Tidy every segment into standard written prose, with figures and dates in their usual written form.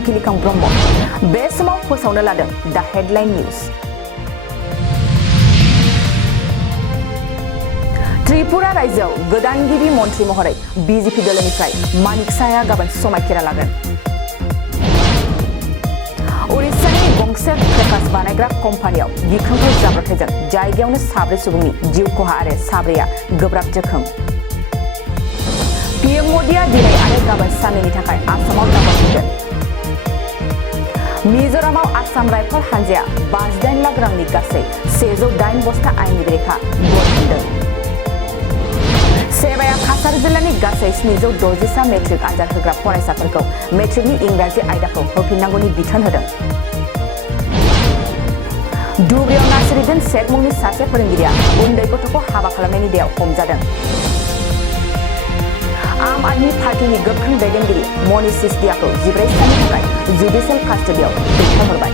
थांखिलिखां ब्रह्म बे समाव फोसावनो लादों दा हेडलाइन निउज। त्रिपुरा राज्योआव गोदान गिबि मन्त्रि महरै बीजेपी दलनिफ्राय मानिक साया गाबोन समायखिरा लागोन। उड़िसानि गंसे क्रेकार्स बानायग्रा कम्पानियाव गिख्रंथाव जाब्रबथायजों जायगायावनो 4 सुबुंनि जिउ खहा आरो 4आ गोब्राब जोखोम। पीएम मोदीआ दिनै आरो गाबोन साननैनि थाखाय आसामाव दावबायहैगोन। मिजोरामाव आसाम राइफल हानजाया 58 लाख रांनि गासै 108 बस्ता आयेननि बेरेखा गन मोनदों। सेबाया काछार जिल्लानि गासै 760सा मेट्रिक आनजाद होग्रा फरायसाफोरखौ मेट्रिकनि इंराजि आयदाखौ होफिननांगौनि बिथोन होदों। धुब्रियाव नासिरुद्दिन शेख मुंनि सासे फोरोंगिरिया उन्दै गथ'खौ हाबा खालामनायनि दायाव हमजादों। आम आदमी पार्टीनि गोख्रों दैदेनगिरि मनीष सिसोदियाखौ 14 साननि थाखाय जुडिशियेल कास्टडियाव दैथायहरबाय।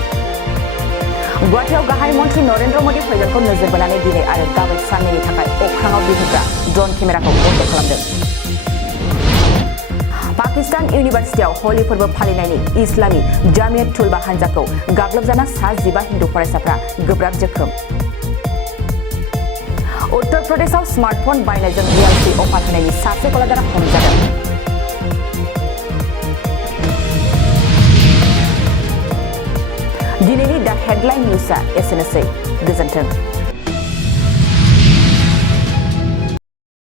गुवाहाटीआव गाहाय मन्त्रि नरेन्द्र मोदी फैगोनखौ नोजोर बोनानै दिनै आरो गाबोन साननैनि थाखाय अख्राङाव बिरहोग्रा ड्रन केमेराखौ बन्द खालामदों। पाकिस्तान इउनिभार्सिटियाव हलि फोरबो फालिनायनि इस्लामी जामियात तुलबा हानजाखौ गाग्लोबजाना 15 हिन्दु फरायसाफ्रा गोब्राब जोखोम। उत्तर प्रदेशआव स्मार्टफन बायनायजों रियेल्टि अफार होनायनि सासे गलादारा हमजादों। दिनैनि दा हेडलाइन निउजआ एसेनोसै। गोजोन्थों।